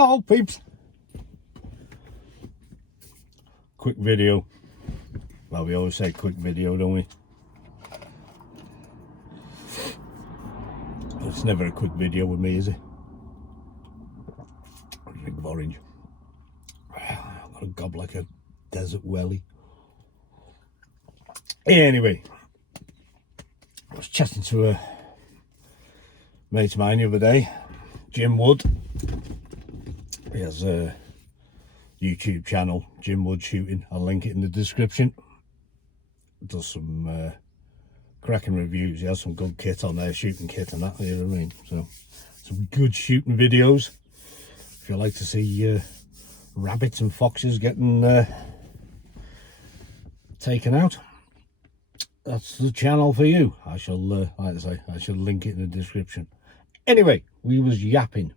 Oh, peeps. Quick video. Well, we always say quick video, don't we? It's never a quick video with me, is it? Drink of orange. I've got a gob like a desert welly. Anyway, I was chatting to a mate of mine the other day, Jim Wood. He has a YouTube channel, Jim Wood Shooting. I'll link it in the description. Does some cracking reviews. He has some good kit on there, shooting kit and that, you know what I mean? So, some good shooting videos. If you like to see rabbits and foxes getting taken out, that's the channel for you. I shall, like I say, I shall link it in the description. Anyway, we was yapping.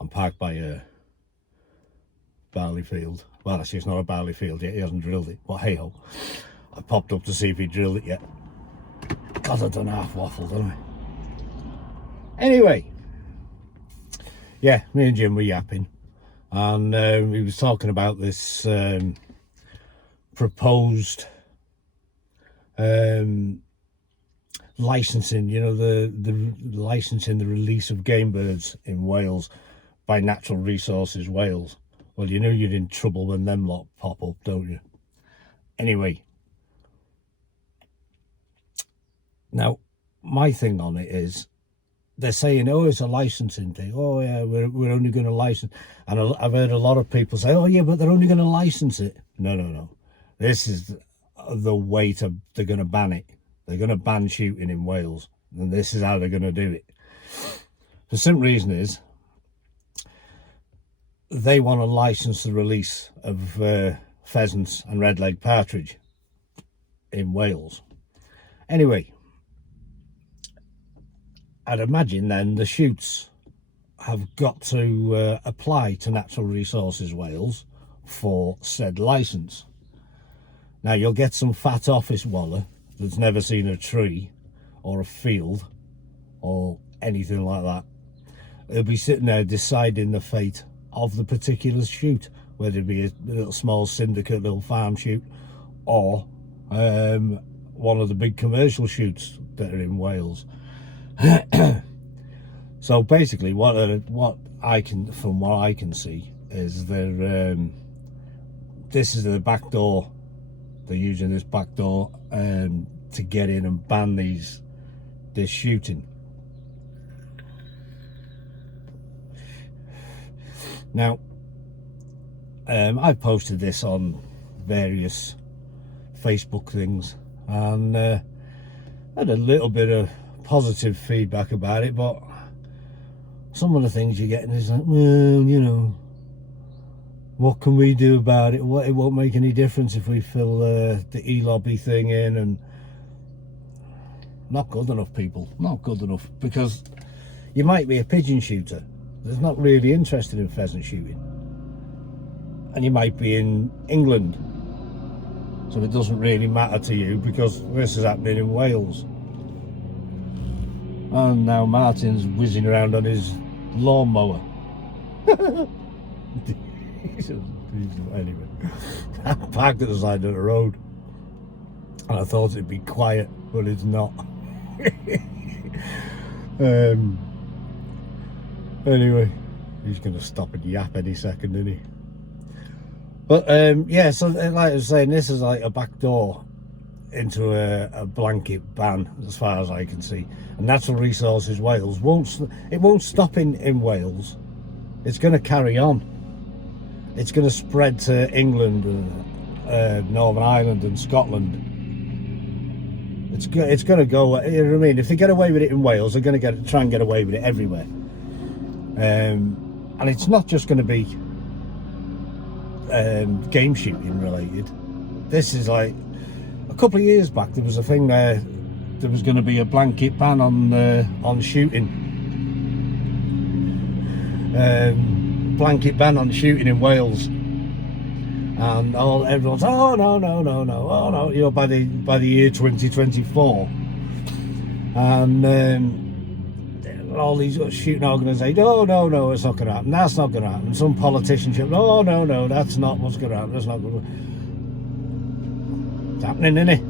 I'm parked by a barley field. Well, actually, it's not a barley field yet. He hasn't drilled it. But hey ho, I popped up to see if he drilled it yet. God, I done half waffled, don't I? Anyway, yeah, me and Jim were yapping, and he was talking about this proposed licensing, you know, the licensing the release of game birds in Wales by Natural Resources Wales. Well, you know you're in trouble when them lot pop up, don't you? Anyway, now my thing on it is they're saying, oh, it's a licensing thing. Oh yeah, we're only going to license. And I've heard a lot of people say, oh yeah, but they're only going to license it. No. This is the way they're going to ban it. They're going to ban shooting in Wales, and this is how they're going to do it. The simple reason is they want to license the release of pheasants and red-legged partridge in Wales. Anyway, I'd imagine then the shoots have got to apply to Natural Resources Wales for said license. Now, you'll get some fat office waller that's never seen a tree or a field or anything like that. They'll be sitting there deciding the fate of the particular shoot, whether it be a little small syndicate, little farm shoot, or one of the big commercial shoots that are in Wales. So basically, what I can see is this is the back door. They're using this back door to get in and ban this shooting. Now, I've posted this on various Facebook things, and had a little bit of positive feedback about it, but some of the things you're getting is like, well, you know, what can we do about it? It won't make any difference if we fill the e-lobby thing in, and not good enough, people. Not good enough, because you might be a pigeon shooter that's not really interested in pheasant shooting, and you might be in England, so it doesn't really matter to you because this is happening in Wales. And now Martin's whizzing around on his lawnmower. Anyway, I parked at the side of the road and I thought it'd be quiet, but it's not. Anyway, he's going to stop and yap any second, isn't he? But yeah, so like I was saying, this is like a back door into a blanket ban, as far as I can see. And Natural Resources Wales won't stop in Wales. It's going to carry on. It's going to spread to England, Northern Ireland and Scotland. It's going to go, you know what I mean? If they get away with it in Wales, they're going to try and get away with it everywhere. And it's not just going to be game shooting related. This is like, a couple of years back there was a thing there was going to be a blanket ban on shooting. Blanket ban on shooting in Wales, and everyone's oh no, oh no, you know, by the year 2024, and all these shooting organisations, oh no, it's not going to happen, that's not going to happen. Some politician should, oh no, that's not what's going to happen, that's not going to happen. It's happening, isn't it?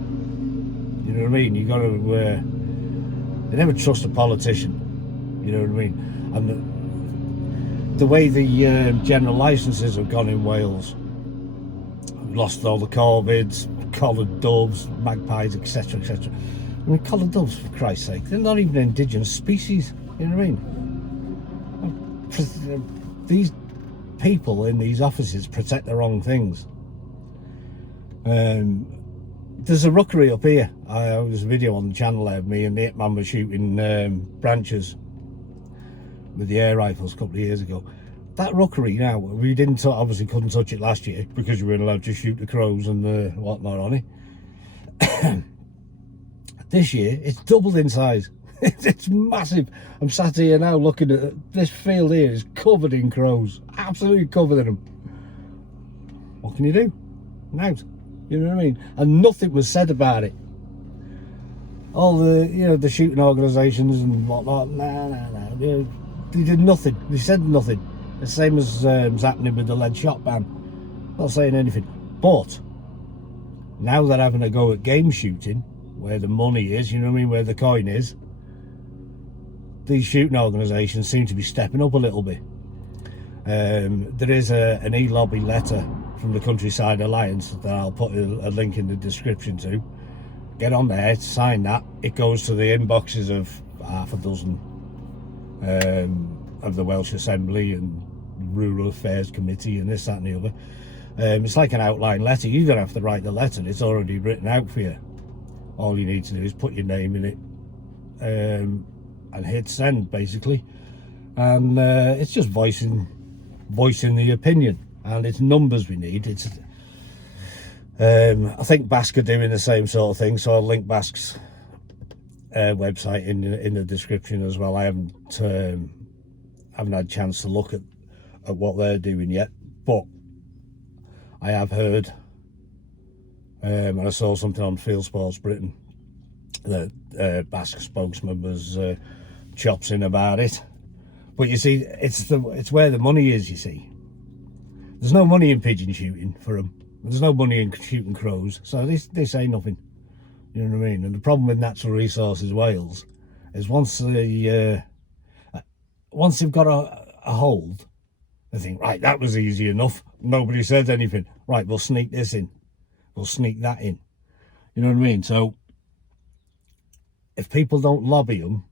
You know what I mean? You got to, you never trust a politician, you know what I mean? And the way the general licences have gone in Wales, lost all the corvids, collared doves, magpies, etc. I mean, collared doves, for Christ's sake, they're not even an indigenous species, you know what I mean? These people in these offices protect the wrong things. There's a rookery up here. There's a video on the channel there of me and the hitman were shooting branches with the air rifles a couple of years ago. That rookery now, we didn't obviously couldn't touch it last year because we weren't allowed to shoot the crows and the whatnot on it. This year, it's doubled in size. It's massive. I'm sat here now looking at this field here is covered in crows, absolutely covered in them. What can you do? Now, you know what I mean? And nothing was said about it. All the, the shooting organisations and whatnot, nah, they did nothing. They said nothing. The same as was happening with the lead shot ban. Not saying anything. But now they're having a go at game shooting, where the money is, you know what I mean, where the coin is. These shooting organisations seem to be stepping up a little bit. There is an e-lobby letter from the Countryside Alliance that I'll put a link in the description to. Get on there, sign that. It goes to the inboxes of half a dozen of the Welsh Assembly and Rural Affairs Committee and this, that and the other. It's like an outline letter. You don't have to write the letter, it's already written out for you. All you need to do is put your name in it and hit send, basically. And it's just voicing the opinion, and it's numbers we need. It's I think Basque are doing the same sort of thing, so I'll link Basque's website in the description as well. I haven't had a chance to look at what they're doing yet, but I have heard, and I saw something on Field Sports Britain that Basque spokesman was chops in about it. But you see, it's where the money is. You see, there's no money in pigeon shooting for them. There's no money in shooting crows, so they say nothing. You know what I mean? And the problem with Natural Resources Wales is once they've got a hold, they think, right, that was easy enough. Nobody said anything. Right, we'll sneak this in. We'll sneak that in. You know what I mean? So if people don't lobby them,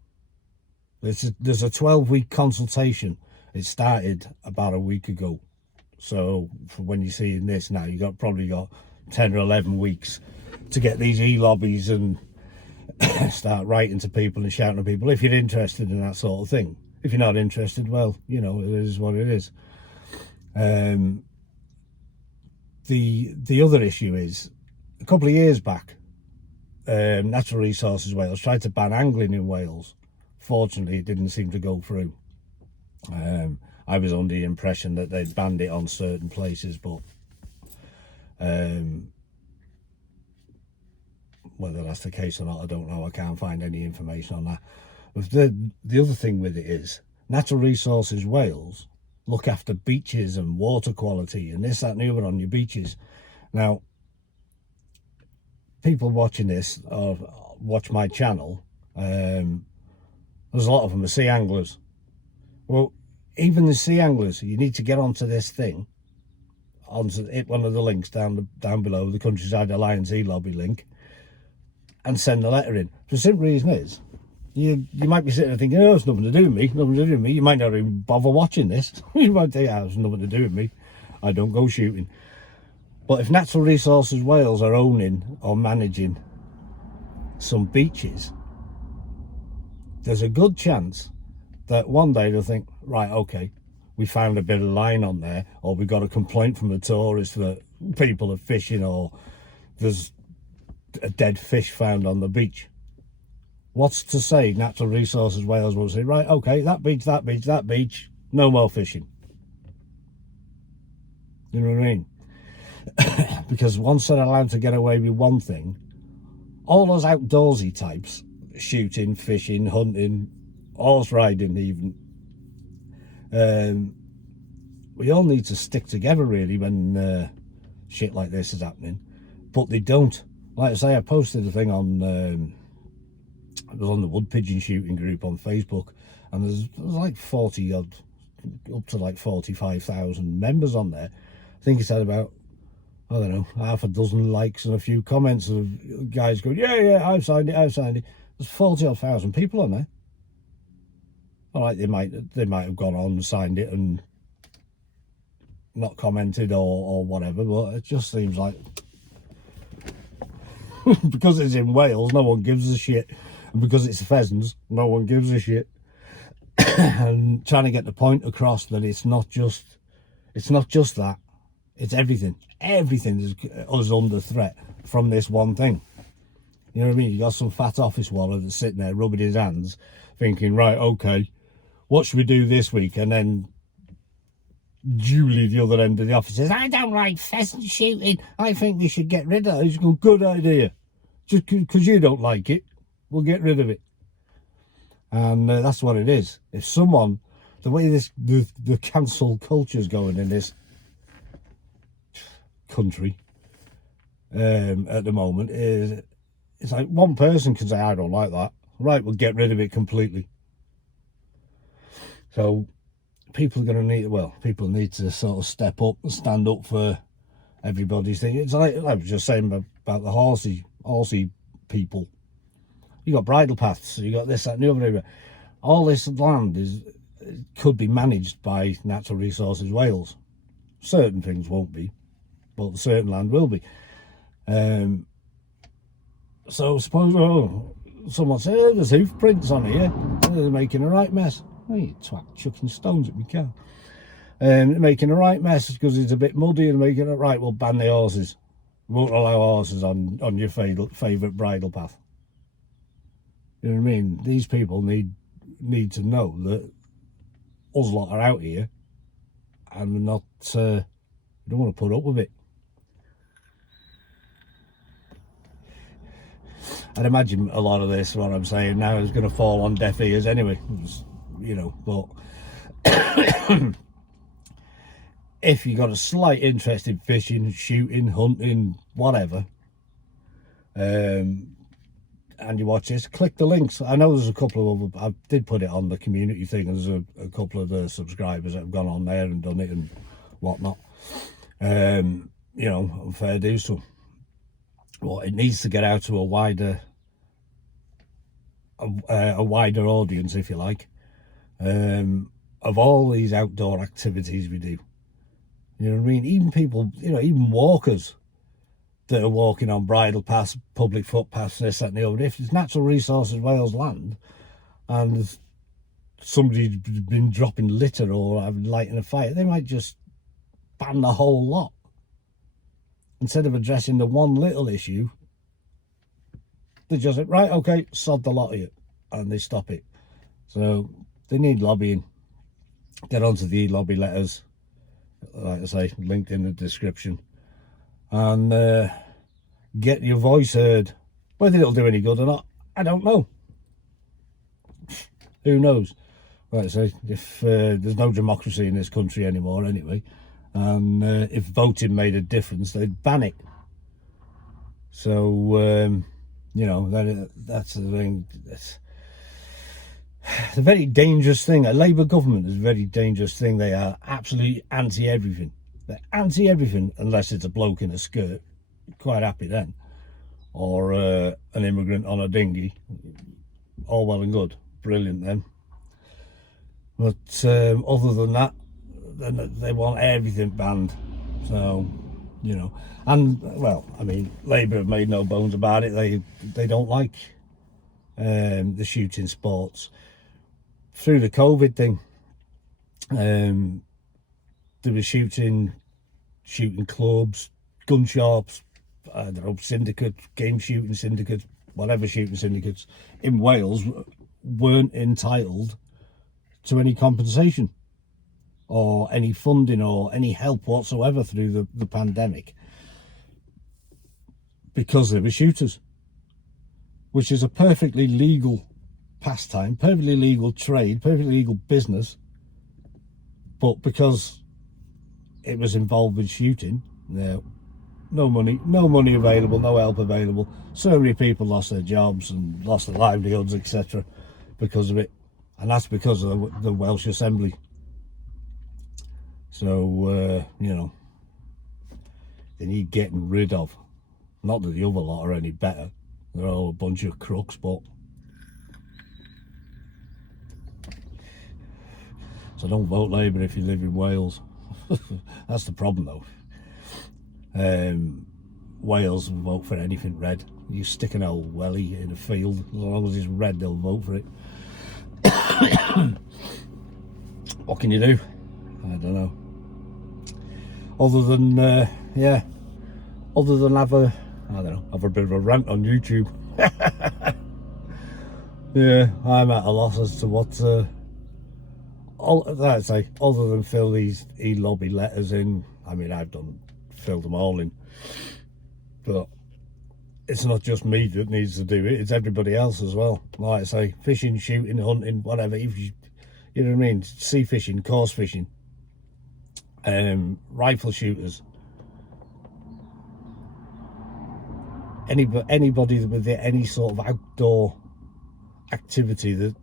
there's a 12-week consultation. It started about a week ago. So for when you're seeing this now, you've probably got 10 or 11 weeks to get these e-lobbies and start writing to people and shouting at people if you're interested in that sort of thing. If you're not interested, well, it is what it is. The other issue is, a couple of years back, Natural Resources Wales tried to ban angling in Wales. Fortunately, it didn't seem to go through. I was under the impression that they'd banned it on certain places, but whether that's the case or not, I don't know. I can't find any information on that. But the other thing with it is, Natural Resources Wales look after beaches and water quality and this, that and the other on your beaches. Now, people watching this or watch my channel, there's a lot of them are sea anglers. Well, even the sea anglers, you need to get onto this thing, hit one of the links down below, the Countryside Alliance e-lobby link, and send the letter in. The simple reason is, you might be sitting there thinking, oh, it's nothing to do with me, nothing to do with me. You might not even bother watching this. You might think, oh, it's nothing to do with me. I don't go shooting. But if Natural Resources Wales are owning or managing some beaches, there's a good chance that one day they'll think, right, okay, we found a bit of line on there, or we got a complaint from the tourists that people are fishing, or there's a dead fish found on the beach. What's to say Natural Resources Wales will say, right, okay, that beach, no more fishing. You know what I mean? Because once they're allowed to get away with one thing, all those outdoorsy types, shooting, fishing, hunting, horse riding even. We all need to stick together really when shit like this is happening, but they don't. Like I say, I posted a thing on it was on the wood pigeon shooting group on Facebook, and there's like 40 odd, up to like 45,000 members on there. I think it's had about, I don't know, half a dozen likes and a few comments of guys going, yeah, I've signed it. There's 40 odd thousand people on there. All right, they might have gone on and signed it and not commented or whatever, but it just seems like because it's in Wales, no one gives a shit, and because it's pheasants, no one gives a shit. And trying to get the point across that it's not just that, it's everything is us under threat from this one thing. You know what I mean? You got some fat office waller that's sitting there rubbing his hands thinking, right, okay, what should we do this week? And then Julie, the other end of the office, says, I don't like pheasant shooting, I think we should get rid of it. He's going, good idea, just because you don't like it, we'll get rid of it. And that's what it is. If someone, the way the cancel culture is going in this country at the moment, is it's like one person can say, I don't like that, right, we'll get rid of it completely. So people are going to people need to sort of step up and stand up for everybody's thing. It's like I was just saying about the horsey people. You got bridle paths, you got this, that, and the other. All this land could be managed by Natural Resources Wales. Certain things won't be, but certain land will be. So suppose someone says, oh, there's hoof prints on here, they're making a right mess. Oh, you twat, chucking stones at me car. Making a right mess because it's a bit muddy, and making it right, we'll ban the horses. We won't allow horses on your favourite bridle path. You know what I mean? These people need to know that us lot are out here, and we're not. We don't want to put up with it. I'd imagine a lot of this, what I'm saying now, is going to fall on deaf ears anyway. You know, but if you got a slight interest in fishing, shooting, hunting, whatever, and you watch this, click the links. I know there's a couple of I did put it on the community thing. There's a couple of the subscribers that have gone on there and done it and whatnot. You know, fair do so. Well, it needs to get out to a wider audience, if you like, of all these outdoor activities we do. You know what I mean? Even people, you know, even walkers that are walking on bridle paths, public footpaths, this, that, and the other. If it's Natural Resources Wales land and somebody's been dropping litter or lighting a fire, they might just ban the whole lot. Instead of addressing the one little issue, they just say, right, okay, sod the lot of you, and they stop it. So they need lobbying. Get onto the lobby letters, like I say, linked in the description, and get your voice heard. Whether it'll do any good or not, I don't know. Who knows? Like I say, if there's no democracy in this country anymore anyway, and if voting made a difference, they'd ban it. So you know, that's the thing. It's a very dangerous thing. A Labour government is a very dangerous thing. They are absolutely anti-everything. They're anti-everything unless it's a bloke in a skirt. Quite happy then. Or an immigrant on a dinghy. All well and good. Brilliant then. But other than that, then they want everything banned. So, you know. And, well, I mean, Labour have made no bones about it. They don't like the shooting sports. Through the COVID thing, there were shooting clubs, gun shops, I don't know, syndicates, game shooting syndicates, whatever shooting syndicates in Wales weren't entitled to any compensation or any funding or any help whatsoever through the pandemic because they were shooters, which is a perfectly legal pastime, perfectly legal trade, perfectly legal business, but because it was involved with shooting, no money available, no help available. So many people lost their jobs and lost their livelihoods, etc., because of it, and that's because of the Welsh Assembly. So they need getting rid of. Not that the other lot are any better; they're all a bunch of crooks. But so don't vote Labour if you live in Wales. That's the problem, though. Wales will vote for anything red. You stick an old welly in a field, as long as it's red, they'll vote for it. What can you do? I don't know. Other than have a bit of a rant on YouTube. Yeah, I'm at a loss as to what. I'd say, other than fill these e-lobby letters in. I mean, I've filled them all in, but it's not just me that needs to do it, it's everybody else as well. Like I say, fishing, shooting, hunting, whatever, if you know what I mean, sea fishing, coarse fishing, rifle shooters, anybody with any sort of outdoor activity that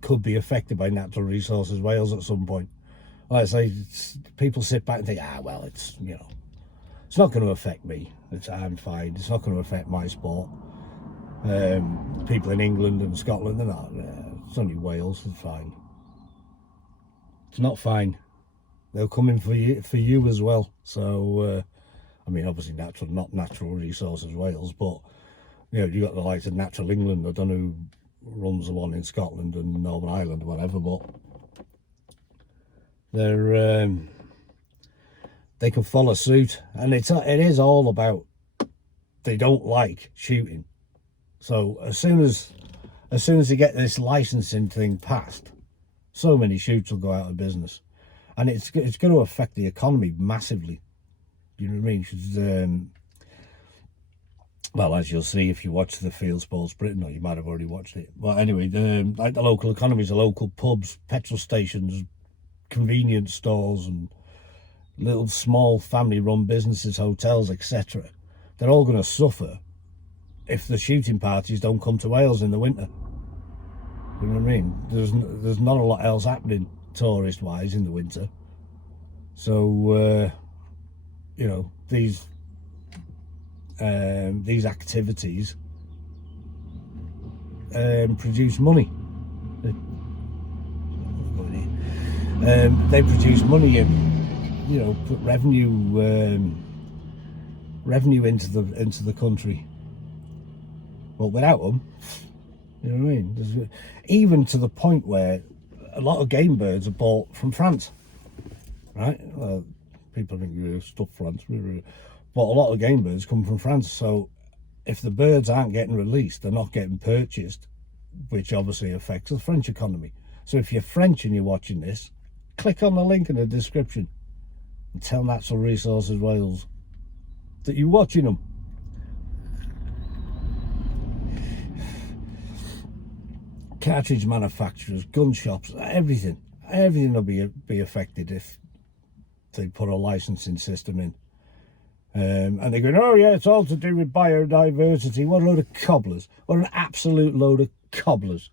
could be affected by natural resources Wales at some point. Like I say, people sit back and think, well, it's it's not going to affect me. I'm fine. It's not going to affect my sport. People in England and Scotland, they're not. It's only Wales. It's fine. It's not fine. They'll come in for you as well. So, I mean, obviously not natural resources Wales, but you got the likes of Natural England. I don't know who runs the one in Scotland and Northern Ireland or whatever, but they can follow suit, and it is all about they don't like shooting. So as soon as they get this licensing thing passed, so many shoots will go out of business, and it's going to affect the economy massively. You know what I mean? 'Cause, well, as you'll see if you watch the Field Sports Britain, or you might have already watched it. But anyway, like the local economies, the local pubs, petrol stations, convenience stores, and little small family-run businesses, hotels, etc. They're all going to suffer if the shooting parties don't come to Wales in the winter. You know what I mean? There's not a lot else happening tourist-wise in the winter. So these activities produce money. They produce money and put revenue into the country. But without them, you know what I mean? Even to the point where a lot of game birds are bought from France, right? Well, people think stuff France, but a lot of game birds come from France. So if the birds aren't getting released, they're not getting purchased, which obviously affects the French economy. So if you're French and you're watching this, click on the link in the description and tell Natural Resources Wales that you're watching them. Cartridge manufacturers, gun shops, everything will be affected if they put a licensing system in. And they're going, oh yeah, it's all to do with biodiversity. What a load of cobblers. What an absolute load of cobblers.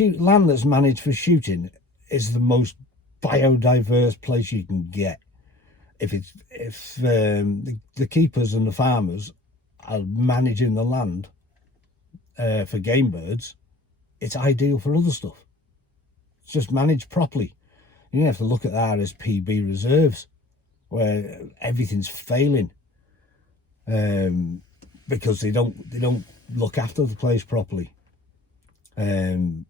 Land that's managed for shooting is the most biodiverse place you can get. If the keepers and the farmers are managing the land for game birds, it's ideal for other stuff. It's just managed properly. You don't have to look at RSPB reserves where everything's failing because they don't look after the place properly. You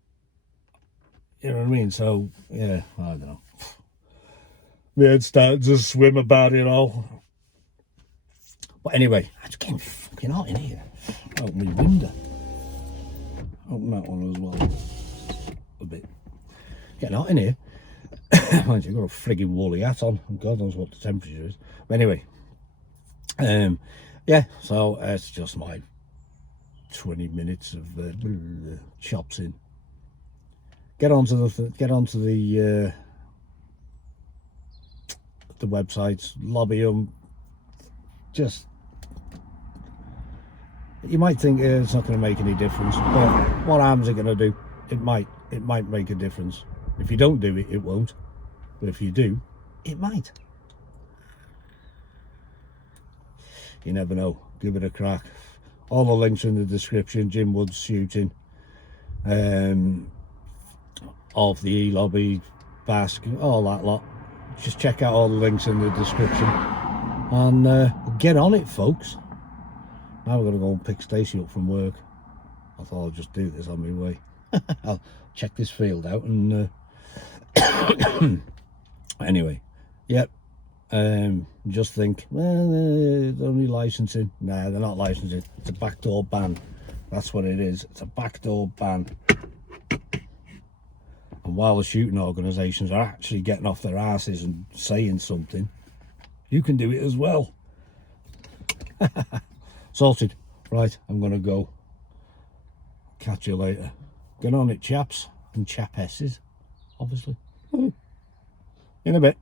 know what I mean? So yeah, I don't know. My head's starting to swim about it all. But anyway, it's getting fucking hot in here. Open my window. Open that one as well. A bit. Getting hot in here. Mind you, I've got a frigging woolly hat on. God knows what the temperature is. But anyway, yeah. So it's just my 20 minutes of chops in. Get onto the websites, lobby them. Just, you might think it's not going to make any difference, but what harm's it going to do? It might make a difference. If you don't do it, it won't. But if you do, it might. You never know. Give it a crack. All the links are in the description. Jim Wood's shooting, of the E-Lobby, Basque, all that lot. Just check out all the links in the description and get on it, folks. Now we're going to go and pick Stacey up from work. I thought I'd just do this on my way. I'll check this field out and anyway, yep. Just think, well, they're only licensing. Nah, they're not licensing. It's a backdoor ban. That's what it is. It's a backdoor ban. And while the shooting organisations are actually getting off their asses and saying something, you can do it as well. Sorted. Right, I'm going to go. Catch you later. Get on it, chaps and chapesses, obviously. In a bit.